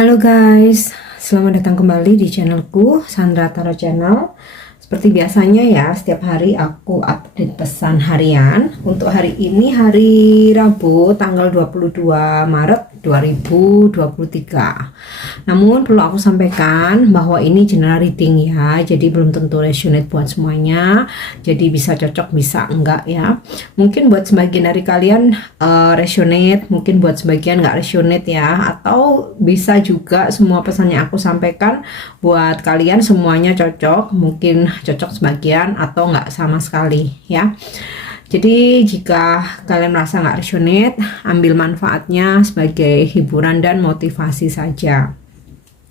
Halo guys, selamat datang kembali di channelku Sandra Tarot Channel. Seperti biasanya ya, setiap hari aku update pesan harian. Untuk hari ini hari Rabu tanggal 22 Maret 2023. Namun perlu aku sampaikan bahwa ini general reading ya, jadi belum tentu resonate buat semuanya. Jadi bisa cocok, bisa enggak ya. Mungkin buat sebagian dari kalian resonate, mungkin buat sebagian enggak resonate ya. Atau bisa juga semua pesan yang aku sampaikan buat kalian semuanya cocok, mungkin cocok sebagian atau enggak sama sekali ya. Jadi jika kalian merasa nggak resonate, ambil manfaatnya sebagai hiburan dan motivasi saja.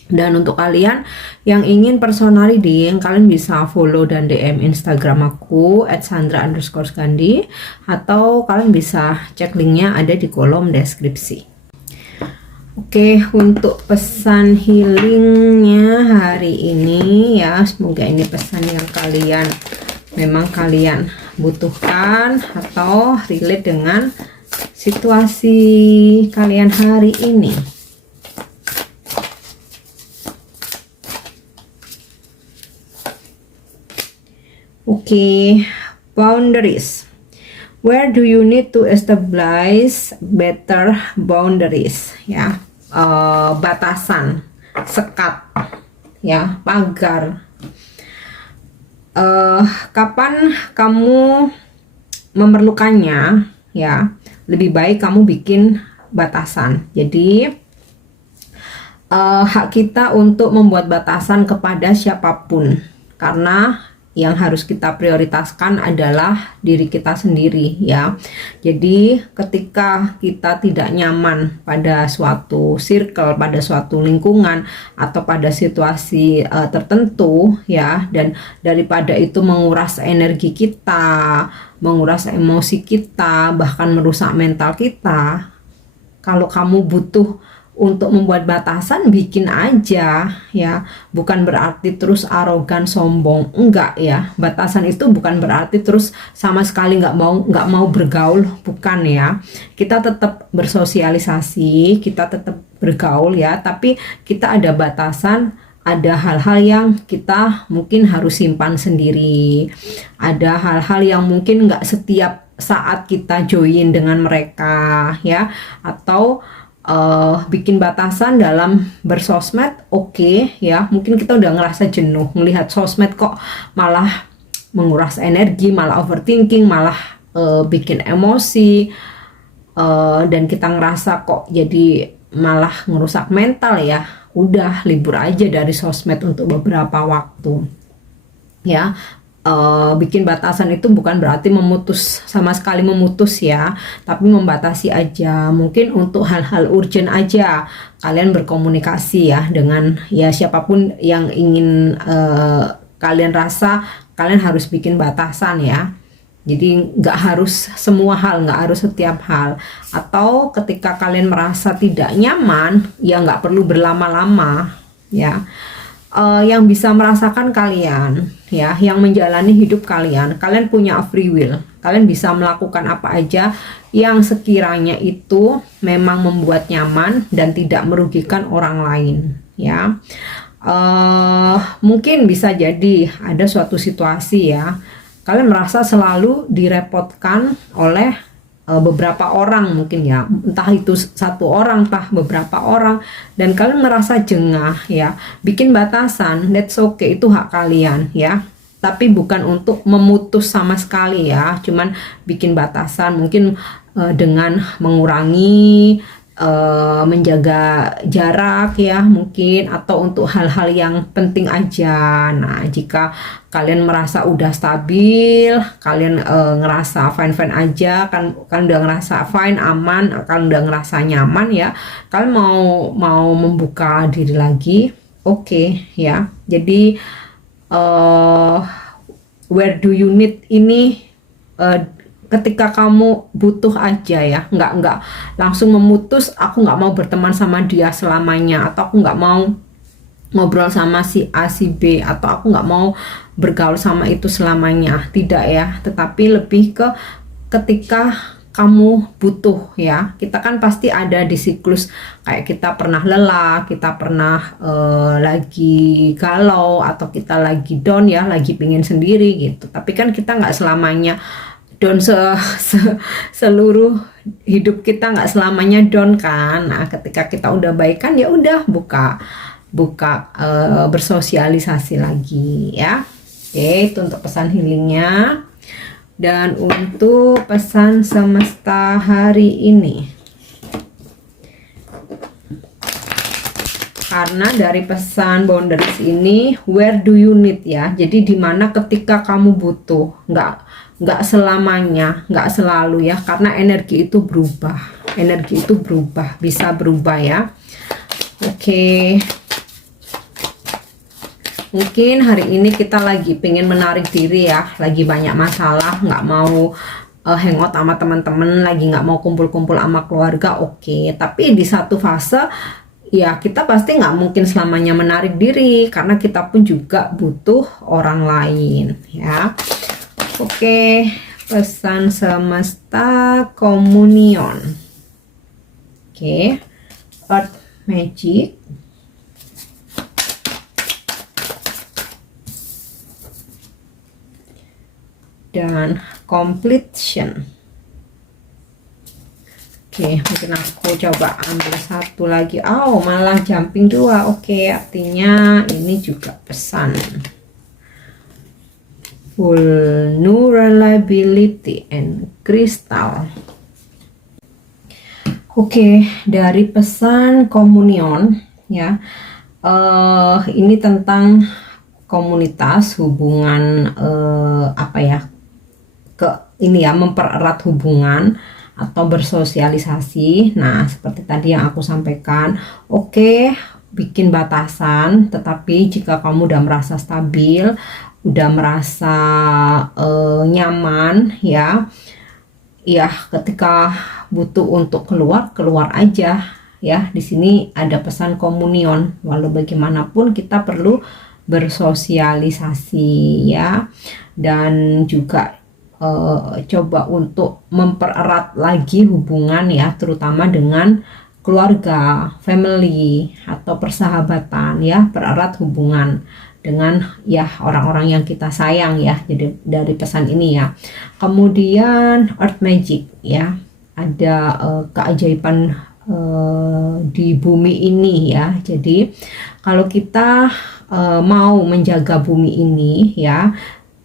Dan untuk kalian yang ingin personal reading, kalian bisa follow dan DM Instagram aku @sandra_gandhi, atau kalian bisa cek linknya ada di kolom deskripsi. Oke, untuk pesan healingnya hari ini ya, semoga ini pesan yang memang kalian butuhkan atau relate dengan situasi kalian hari ini. Oke, boundaries. Where do you need to establish better boundaries ya? Batasan, sekat ya, pagar. Kapan kamu memerlukannya ya, lebih baik kamu bikin batasan. Jadi hak kita untuk membuat batasan kepada siapapun, karena yang harus kita prioritaskan adalah diri kita sendiri ya. Jadi ketika kita tidak nyaman pada suatu circle, pada suatu lingkungan atau pada situasi tertentu ya, dan daripada itu menguras energi kita, menguras emosi kita, bahkan merusak mental kita, kalau kamu butuh untuk membuat batasan, bikin aja ya. Bukan berarti terus arogan, sombong, enggak ya. Batasan itu bukan berarti terus sama sekali nggak mau bergaul, bukan ya. Kita tetap bersosialisasi, kita tetap bergaul ya, tapi kita ada batasan. Ada hal-hal yang kita mungkin harus simpan sendiri, ada hal-hal yang mungkin nggak setiap saat kita join dengan mereka ya, atau bikin batasan dalam bersosmed. Oke ya, mungkin kita udah ngerasa jenuh melihat sosmed kok malah menguras energi, malah overthinking, malah bikin emosi, dan kita ngerasa kok jadi malah ngerusak mental ya. Udah libur aja dari sosmed untuk beberapa waktu ya. Bikin batasan itu bukan berarti memutus, sama sekali memutus ya, tapi membatasi aja. Mungkin untuk hal-hal urgent aja kalian berkomunikasi ya dengan ya siapapun yang ingin kalian rasa kalian harus bikin batasan ya. Jadi nggak harus semua hal, nggak harus setiap hal. Atau ketika kalian merasa tidak nyaman ya nggak perlu berlama-lama ya. Yang bisa merasakan kalian ya, yang menjalani hidup kalian punya free will. Kalian bisa melakukan apa aja yang sekiranya itu memang membuat nyaman dan tidak merugikan orang lain ya. Mungkin bisa jadi ada suatu situasi ya, kalian merasa selalu direpotkan oleh beberapa orang, mungkin ya, entah itu satu orang, entah beberapa orang, dan kalian merasa jengah ya. Bikin batasan, that's okay, itu hak kalian ya, tapi bukan untuk memutus sama sekali ya, cuman bikin batasan mungkin dengan mengurangi, menjaga jarak ya mungkin, atau untuk hal-hal yang penting aja. Nah jika kalian merasa udah stabil, kalian ngerasa fine-fine aja, kan udah ngerasa fine, aman, kan udah ngerasa nyaman ya, kalian mau membuka diri lagi, oke ya. Jadi where do you need ini ketika kamu butuh aja ya, nggak langsung memutus, aku nggak mau berteman sama dia selamanya, atau aku nggak mau ngobrol sama si A si B, atau aku nggak mau bergaul sama itu selamanya, tidak ya. Tetapi lebih ke ketika kamu butuh ya. Kita kan pasti ada di siklus kayak kita pernah lelah, kita pernah lagi galau, atau kita lagi down ya, lagi pingin sendiri gitu. Tapi kan kita nggak selamanya down, seluruh hidup kita nggak selamanya down kan. Nah, ketika kita udah baik kan ya udah buka bersosialisasi lagi ya. Oke, itu untuk pesan healingnya. Dan untuk pesan semesta hari ini, karena dari pesan boundaries ini, where do you need ya, jadi dimana ketika kamu butuh, nggak selamanya, nggak selalu ya, karena energi itu berubah, bisa berubah ya. Oke. Mungkin hari ini kita lagi pengen menarik diri ya, lagi banyak masalah, nggak mau hangout sama teman-teman, lagi nggak mau kumpul-kumpul sama keluarga, oke. Tapi di satu fase ya kita pasti nggak mungkin selamanya menarik diri, karena kita pun juga butuh orang lain ya. Oke, pesan semesta komunion. Oke, Earth Magic. Dan completion. Oke, mungkin aku coba ambil satu lagi. Oh, malah jumping 2. Oke, artinya ini juga pesan vulnerability and crystal. Oke, dari pesan komunion ya, ini tentang komunitas, hubungan, apa ya, ini ya, mempererat hubungan atau bersosialisasi. Nah, seperti tadi yang aku sampaikan, oke, bikin batasan, tetapi jika kamu udah merasa stabil, udah merasa nyaman ya, ketika butuh untuk keluar aja ya. Di sini ada pesan komunion, walau bagaimanapun kita perlu bersosialisasi ya, dan juga coba untuk mempererat lagi hubungan ya, terutama dengan keluarga, family, atau persahabatan ya. Pererat hubungan dengan ya orang-orang yang kita sayang ya. Jadi dari pesan ini ya. Kemudian Earth Magic ya, ada keajaiban di bumi ini ya. Jadi kalau kita mau menjaga bumi ini ya,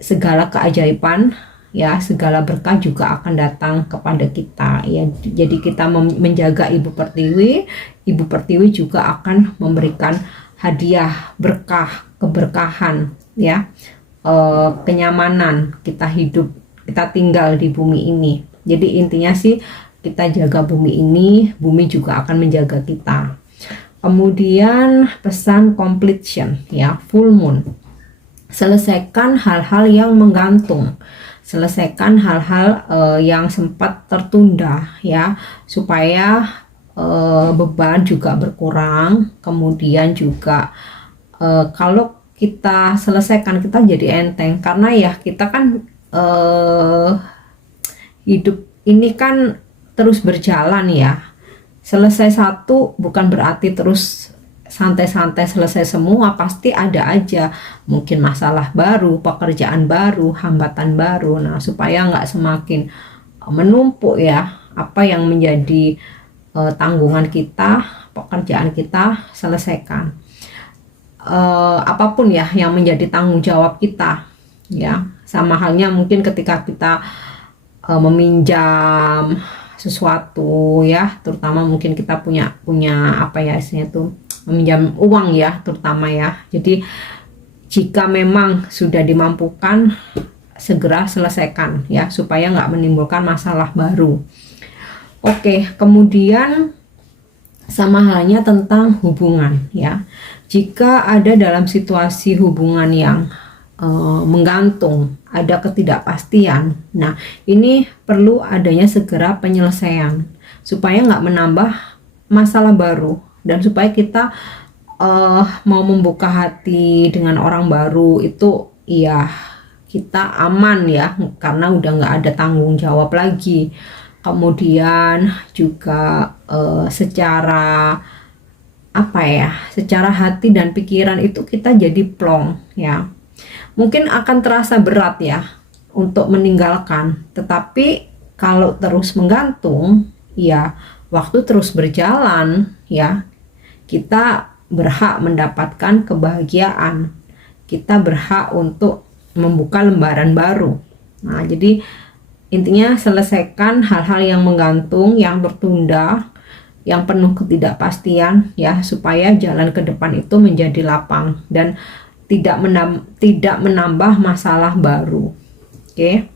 segala keajaiban ya, segala berkah juga akan datang kepada kita ya. Jadi kita menjaga Ibu Pertiwi juga akan memberikan hadiah berkah, keberkahan ya, kenyamanan kita hidup, kita tinggal di bumi ini. Jadi intinya sih kita jaga bumi ini, bumi juga akan menjaga kita. Kemudian pesan completion ya, full moon. Selesaikan hal-hal yang menggantung, selesaikan hal-hal yang sempat tertunda ya, supaya beban juga berkurang. Kemudian juga kalau kita selesaikan, kita jadi enteng, karena ya kita kan hidup ini kan terus berjalan ya. Selesai satu bukan berarti terus santai-santai selesai semua, pasti ada aja mungkin masalah baru, pekerjaan baru, hambatan baru. Nah, supaya nggak semakin menumpuk ya, apa yang menjadi tanggungan kita, pekerjaan kita, selesaikan. Apapun ya yang menjadi tanggung jawab kita ya, sama halnya mungkin ketika kita meminjam sesuatu ya, terutama mungkin kita punya apa ya istilahnya tuh, meminjam uang ya terutama ya. Jadi jika memang sudah dimampukan, segera selesaikan ya, supaya nggak menimbulkan masalah baru. Oke, kemudian sama halnya tentang hubungan ya. Jika ada dalam situasi hubungan yang menggantung, ada ketidakpastian, nah ini perlu adanya segera penyelesaian supaya nggak menambah masalah baru, dan supaya kita mau membuka hati dengan orang baru itu ya kita aman ya, karena udah nggak ada tanggung jawab lagi. kemudian juga secara secara hati dan pikiran itu kita jadi plong ya. Mungkin akan terasa berat ya untuk meninggalkan, tetapi kalau terus menggantung ya, waktu terus berjalan ya, kita berhak mendapatkan kebahagiaan, kita berhak untuk membuka lembaran baru. Nah, jadi intinya selesaikan hal-hal yang menggantung, yang tertunda, yang penuh ketidakpastian ya, supaya jalan ke depan itu menjadi lapang dan tidak menambah masalah baru. Oke.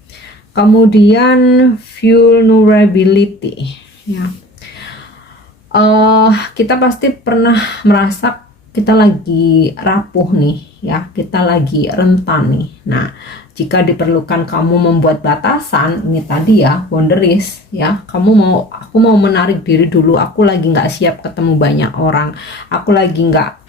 Kemudian vulnerability ya. Kita pasti pernah merasa kita lagi rapuh nih ya, kita lagi rentan nih. Nah, jika diperlukan kamu membuat batasan, ini tadi ya, boundaries ya, aku mau menarik diri dulu, aku lagi nggak siap ketemu banyak orang, aku lagi nggak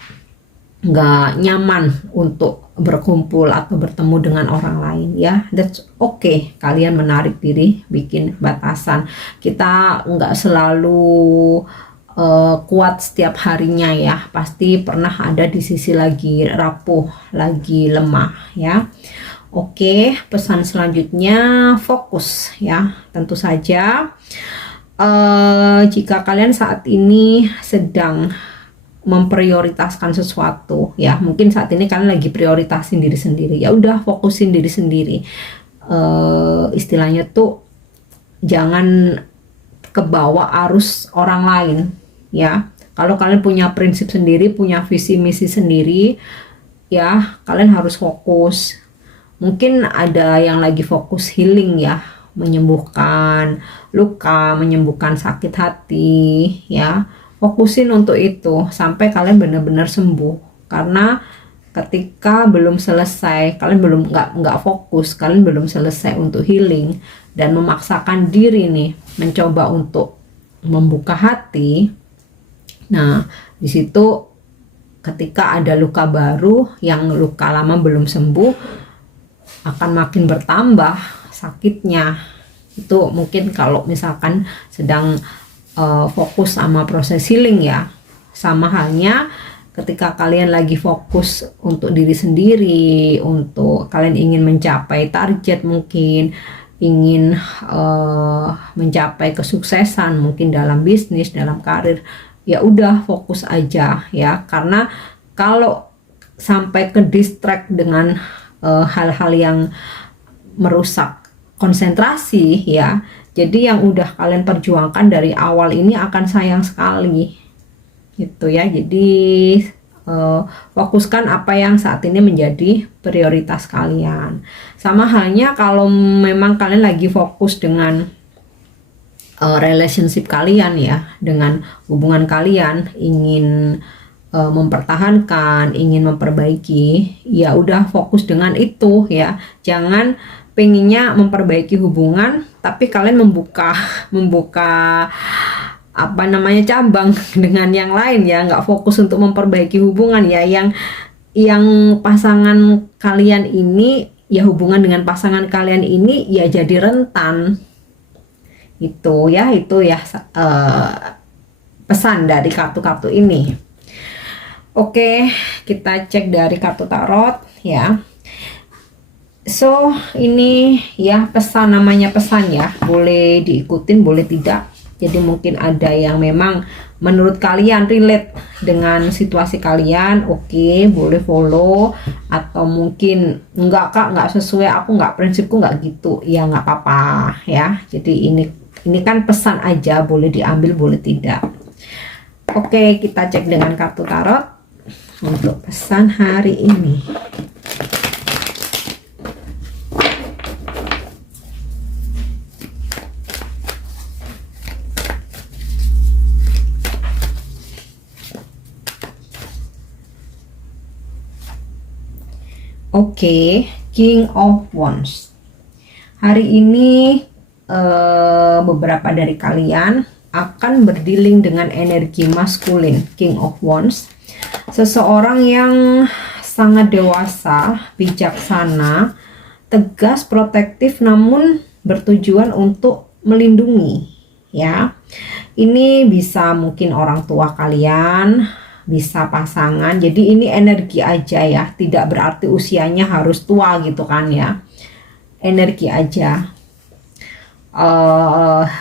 nyaman untuk berkumpul atau bertemu dengan orang lain ya, that's okay, kalian menarik diri, bikin batasan. Kita nggak selalu kuat setiap harinya ya, pasti pernah ada di sisi lagi rapuh, lagi lemah ya. Oke, pesan selanjutnya fokus ya. Tentu saja jika kalian saat ini sedang memprioritaskan sesuatu ya, mungkin saat ini kalian lagi prioritasin diri sendiri, ya udah fokusin diri sendiri. Istilahnya tuh jangan kebawa arus orang lain ya. Kalau kalian punya prinsip sendiri, punya visi misi sendiri ya, kalian harus fokus. Mungkin ada yang lagi fokus healing ya, menyembuhkan luka, menyembuhkan sakit hati ya. Fokusin untuk itu sampai kalian benar-benar sembuh. Karena ketika belum selesai, kalian belum nggak fokus, kalian belum selesai untuk healing dan memaksakan diri nih mencoba untuk membuka hati. Nah, di situ ketika ada luka baru, yang luka lama belum sembuh, akan makin bertambah sakitnya. Itu mungkin kalau misalkan sedang fokus sama proses healing ya. Sama halnya ketika kalian lagi fokus untuk diri sendiri, untuk kalian ingin mencapai target, mungkin ingin mencapai kesuksesan mungkin dalam bisnis, dalam karir, ya udah fokus aja ya. Karena kalau sampai ke distract dengan hal-hal yang merusak konsentrasi ya, jadi yang udah kalian perjuangkan dari awal ini akan sayang sekali gitu ya. Jadi fokuskan apa yang saat ini menjadi prioritas kalian. Sama halnya kalau memang kalian lagi fokus dengan relationship kalian ya, dengan hubungan kalian, ingin mempertahankan, ingin memperbaiki, ya udah fokus dengan itu ya. Jangan pengennya memperbaiki hubungan tapi kalian membuka cabang dengan yang lain ya, nggak fokus untuk memperbaiki hubungan ya. Yang pasangan kalian ini ya, hubungan dengan pasangan kalian ini ya jadi rentan. Itu ya pesan dari kartu-kartu ini. Oke, kita cek dari kartu tarot ya. So ini ya pesan, namanya pesan ya, boleh diikutin boleh tidak. Jadi mungkin ada yang memang menurut kalian relate dengan situasi kalian, oke, boleh follow. Atau mungkin enggak kak, enggak sesuai, aku enggak, prinsipku enggak gitu, ya enggak apa-apa ya. Jadi ini kan pesan aja, boleh diambil boleh tidak. Oke, kita cek dengan kartu tarot untuk pesan hari ini. Oke, King of Wands. Hari ini beberapa dari kalian akan berdealing dengan energi maskulin, King of Wands. Seseorang yang sangat dewasa, bijaksana, tegas, protektif, namun bertujuan untuk melindungi ya. Ini bisa mungkin orang tua kalian, bisa pasangan. Jadi ini energi aja ya, tidak berarti usianya harus tua gitu kan ya. Energi aja.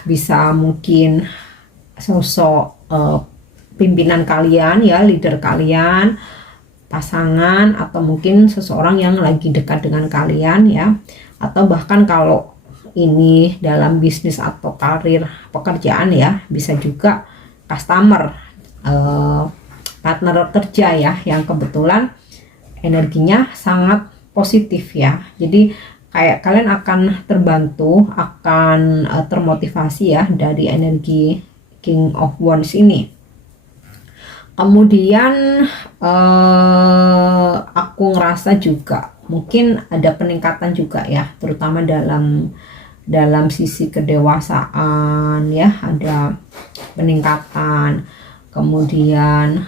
Bisa mungkin sosok pimpinan kalian ya, leader kalian, pasangan, atau mungkin seseorang yang lagi dekat dengan kalian ya. Atau bahkan kalau ini dalam bisnis atau karir pekerjaan ya, bisa juga customer, partner kerja ya, yang kebetulan energinya sangat positif ya. Jadi kayak kalian akan terbantu, akan termotivasi ya dari energi King of Wands ini. Kemudian aku ngerasa juga mungkin ada peningkatan juga ya, terutama dalam sisi kedewasaan ya, ada peningkatan. Kemudian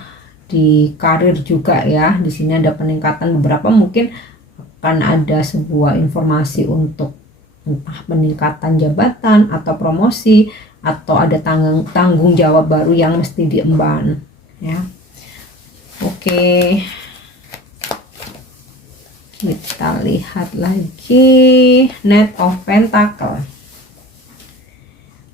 di karir juga ya, di sini ada peningkatan. Beberapa mungkin akan ada sebuah informasi untuk entah peningkatan jabatan atau promosi, atau ada tanggung jawab baru yang mesti diemban ya. Oke, kita lihat lagi Knight of Pentacle.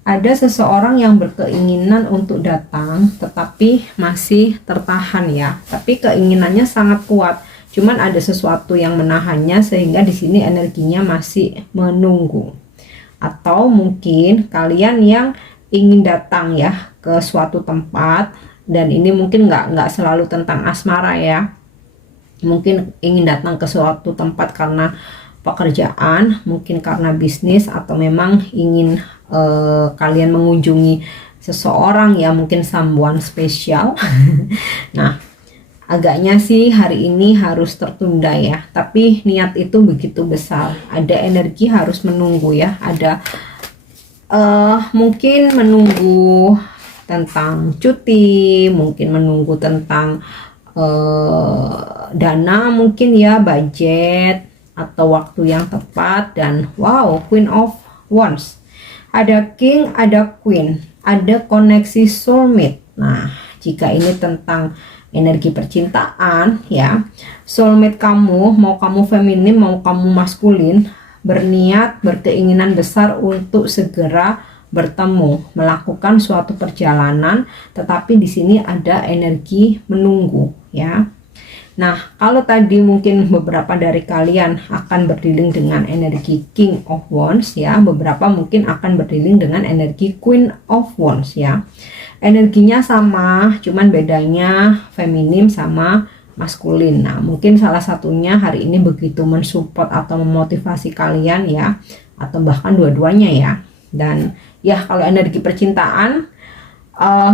Ada seseorang yang berkeinginan untuk datang tetapi masih tertahan ya, tapi keinginannya sangat kuat, cuman ada sesuatu yang menahannya sehingga di sini energinya masih menunggu. Atau mungkin kalian yang ingin datang ya ke suatu tempat, dan ini mungkin nggak selalu tentang asmara ya, mungkin ingin datang ke suatu tempat karena pekerjaan, mungkin karena bisnis, atau memang ingin kalian mengunjungi seseorang ya, mungkin someone spesial. Nah, agaknya sih hari ini harus tertunda ya, tapi niat itu begitu besar, ada energi harus menunggu ya, ada mungkin menunggu tentang cuti, mungkin menunggu tentang dana mungkin ya, budget atau waktu yang tepat. Dan wow, Queen of Wands, ada King, ada Queen, ada koneksi soulmate. Nah, jika ini tentang energi percintaan ya, soulmate kamu, mau kamu feminim mau kamu maskulin, berniat, berkeinginan besar untuk segera bertemu, melakukan suatu perjalanan, tetapi di sini ada energi menunggu ya. Nah, kalau tadi mungkin beberapa dari kalian akan berdealing dengan energi King of Wands ya, beberapa mungkin akan berdealing dengan energi Queen of Wands ya. Energinya sama, cuman bedanya feminim sama maskulin. Nah, mungkin salah satunya hari ini begitu mensupport atau memotivasi kalian ya, atau bahkan dua-duanya ya. Dan ya, kalau energi percintaan,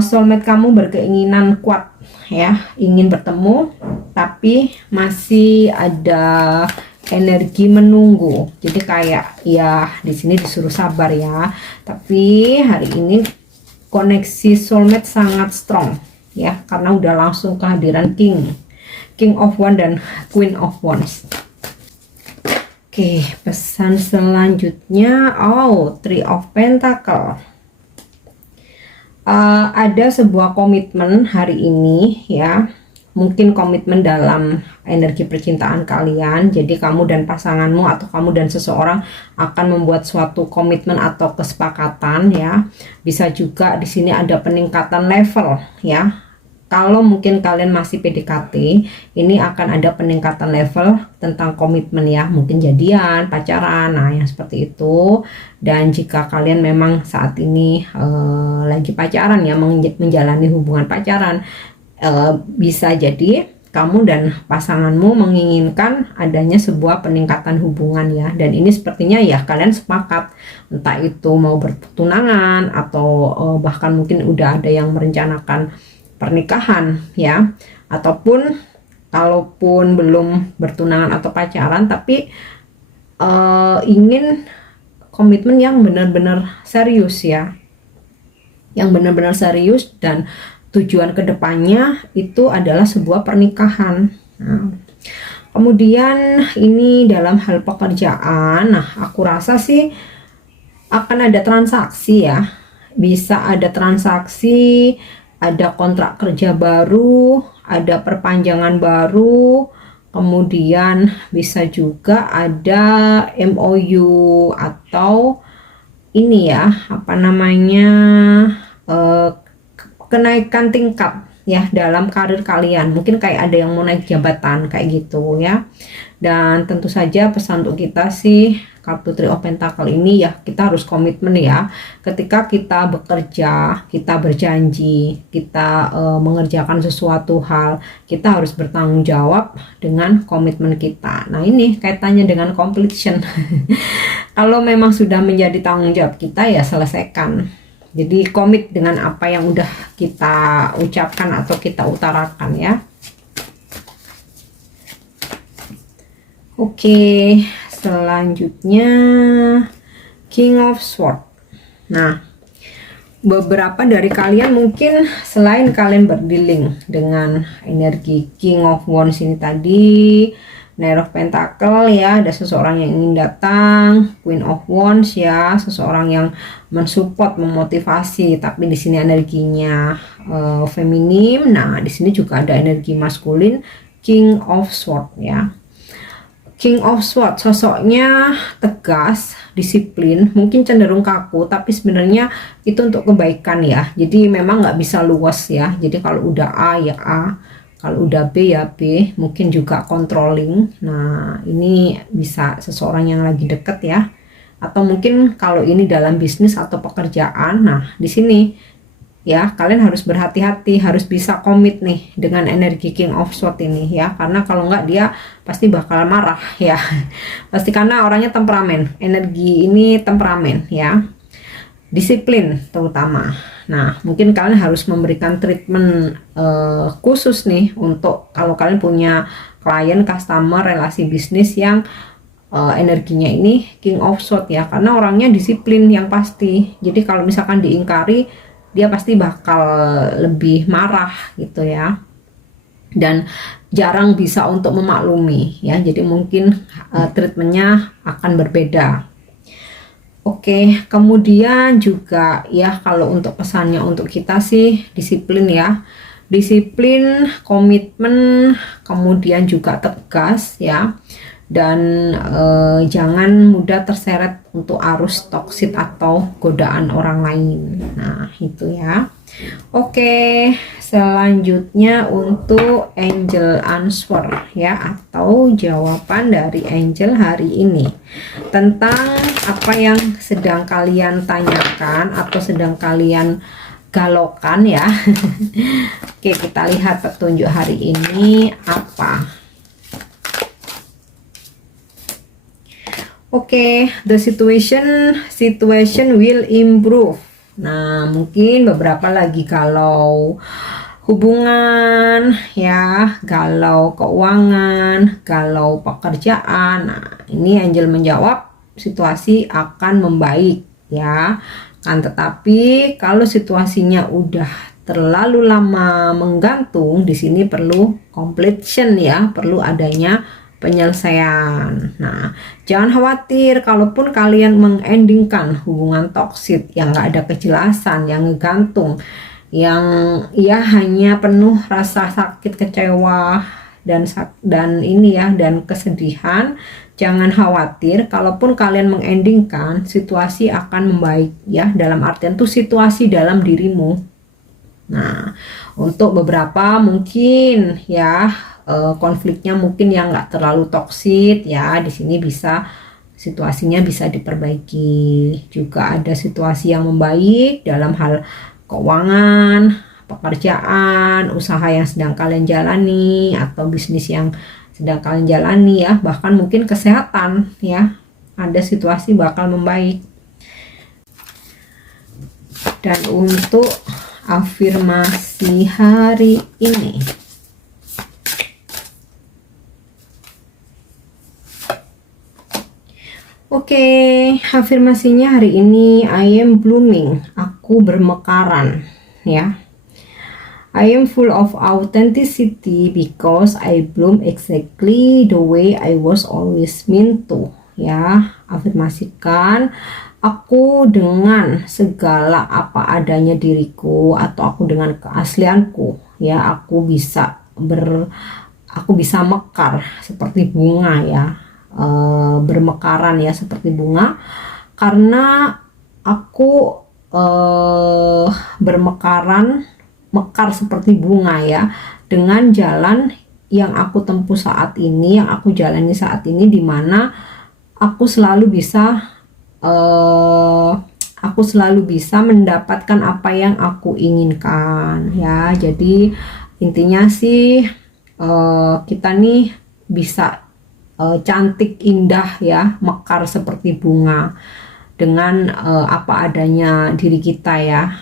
soulmate kamu berkeinginan kuat ya, ingin bertemu, tapi masih ada energi menunggu. Jadi kayak ya di sini disuruh sabar ya. Tapi hari ini koneksi soulmate sangat strong ya, karena udah langsung kehadiran King of Wands dan Queen of Wands. Oke, pesan selanjutnya, Three of Pentacle. Ada sebuah komitmen hari ini ya, mungkin komitmen dalam energi percintaan kalian. Jadi kamu dan pasanganmu, atau kamu dan seseorang akan membuat suatu komitmen atau kesepakatan ya. Bisa juga di sini ada peningkatan level ya. Kalau mungkin kalian masih PDKT, ini akan ada peningkatan level tentang komitmen ya, mungkin jadian, pacaran, nah yang seperti itu. Dan jika kalian memang saat ini lagi pacaran ya, menjalani hubungan pacaran, bisa jadi kamu dan pasanganmu menginginkan adanya sebuah peningkatan hubungan ya. Dan ini sepertinya ya kalian sepakat, entah itu mau bertunangan atau bahkan mungkin udah ada yang merencanakan pernikahan ya, ataupun kalaupun belum bertunangan atau pacaran tapi ingin komitmen yang benar-benar serius ya, yang benar-benar serius, dan tujuan kedepannya itu adalah sebuah pernikahan. Nah, kemudian ini dalam hal pekerjaan, nah aku rasa sih akan ada transaksi ya, bisa ada transaksi, ada kontrak kerja baru, ada perpanjangan baru, kemudian bisa juga ada MOU atau ini ya, apa namanya, eh, kenaikan tingkat ya dalam karir kalian. Mungkin kayak ada yang mau naik jabatan kayak gitu ya. Dan tentu saja pesan untuk kita sih, kartu Three of Pentacle ini ya, kita harus komitmen ya. Ketika kita bekerja, kita berjanji, kita mengerjakan sesuatu hal, kita harus bertanggung jawab dengan komitmen kita. Nah ini kaitannya dengan completion. Kalau memang sudah menjadi tanggung jawab kita ya selesaikan. Jadi komit dengan apa yang udah kita ucapkan atau kita utarakan ya. Oke, selanjutnya King of Swords. Nah, beberapa dari kalian mungkin selain kalian berdealing dengan energi King of Wands ini tadi, Knight of Pentacle ya, ada seseorang yang ingin datang, Queen of Wands ya, seseorang yang mensupport, memotivasi, tapi di sini energinya feminim. Nah, di sini juga ada energi maskulin, King of Swords ya. King of Swords sosoknya tegas, disiplin, mungkin cenderung kaku, tapi sebenarnya itu untuk kebaikan ya. Jadi memang nggak bisa luas ya. Jadi kalau udah A ya A, kalau udah B ya B, mungkin juga controlling. Nah ini bisa seseorang yang lagi deket ya. Atau mungkin kalau ini dalam bisnis atau pekerjaan. Nah di sini ya kalian harus berhati-hati, harus bisa komit nih dengan energi King of Swords ini ya, karena kalau enggak dia pasti bakal marah ya. Pasti karena orangnya temperamen, energi ini temperamen ya, disiplin terutama. Nah mungkin kalian harus memberikan treatment khusus nih untuk kalau kalian punya klien, customer, relasi bisnis yang energinya ini King of Swords ya, karena orangnya disiplin yang pasti. Jadi kalau misalkan diingkari, dia pasti bakal lebih marah gitu ya, dan jarang bisa untuk memaklumi ya. Jadi mungkin treatmentnya akan berbeda. Oke, kemudian juga ya kalau untuk pesannya untuk kita sih disiplin ya, disiplin, komitmen, kemudian juga tegas ya, dan jangan mudah terseret untuk arus toksit atau godaan orang lain. Nah itu ya. Oke, selanjutnya untuk angel answer ya, atau jawaban dari angel hari ini tentang apa yang sedang kalian tanyakan atau sedang kalian galaukan ya. Oke, kita lihat petunjuk hari ini apa. Oke, the situation will improve. Nah, mungkin beberapa lagi galau hubungan ya, galau keuangan, galau pekerjaan. Nah, ini angel menjawab situasi akan membaik ya. Kan tetapi kalau situasinya udah terlalu lama menggantung, di sini perlu completion ya, perlu adanya penyelesaian. Nah, jangan khawatir kalaupun kalian mengendingkan hubungan toksit yang nggak ada kejelasan, yang ngegantung, yang ya hanya penuh rasa sakit, kecewa dan ini ya, dan kesedihan. Jangan khawatir, kalaupun kalian mengendingkan, situasi akan membaik ya, dalam artian tuh situasi dalam dirimu. Nah, untuk beberapa mungkin ya konfliknya mungkin yang nggak terlalu toksit ya, di sini bisa situasinya bisa diperbaiki. Juga ada situasi yang membaik dalam hal keuangan, pekerjaan, usaha yang sedang kalian jalani atau bisnis yang sedang kalian jalani ya, bahkan mungkin kesehatan ya, ada situasi bakal membaik. Dan untuk afirmasi hari ini, oke, afirmasinya hari ini, I am blooming, aku bermekaran ya. I am full of authenticity because I bloom exactly the way I was always meant to ya. Afirmasikan, aku dengan segala apa adanya diriku, atau aku dengan keaslianku, ya aku bisa mekar seperti bunga, ya, bermekaran ya seperti bunga, karena aku mekar seperti bunga, ya, dengan jalan yang aku tempuh saat ini, yang aku jalani saat ini, dimana aku selalu bisa mendapatkan apa yang aku inginkan, ya. Jadi intinya sih, kita nih bisa cantik, indah, ya, mekar seperti bunga dengan apa adanya diri kita, ya,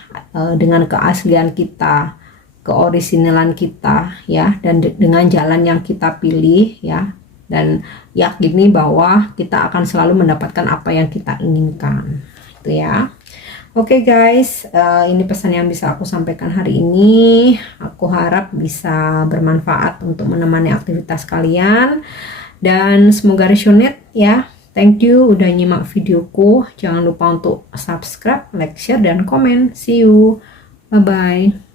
dengan keaslian kita, keorisinalan kita, ya, dan dengan jalan yang kita pilih, ya, dan yakini bahwa kita akan selalu mendapatkan apa yang kita inginkan, itu ya. Oke guys, ini pesan yang bisa aku sampaikan hari ini. Aku harap bisa bermanfaat untuk menemani aktivitas kalian, dan semoga resonate, ya. Thank you udah nyimak videoku. Jangan lupa untuk subscribe, like, share, dan komen. See you. Bye-bye.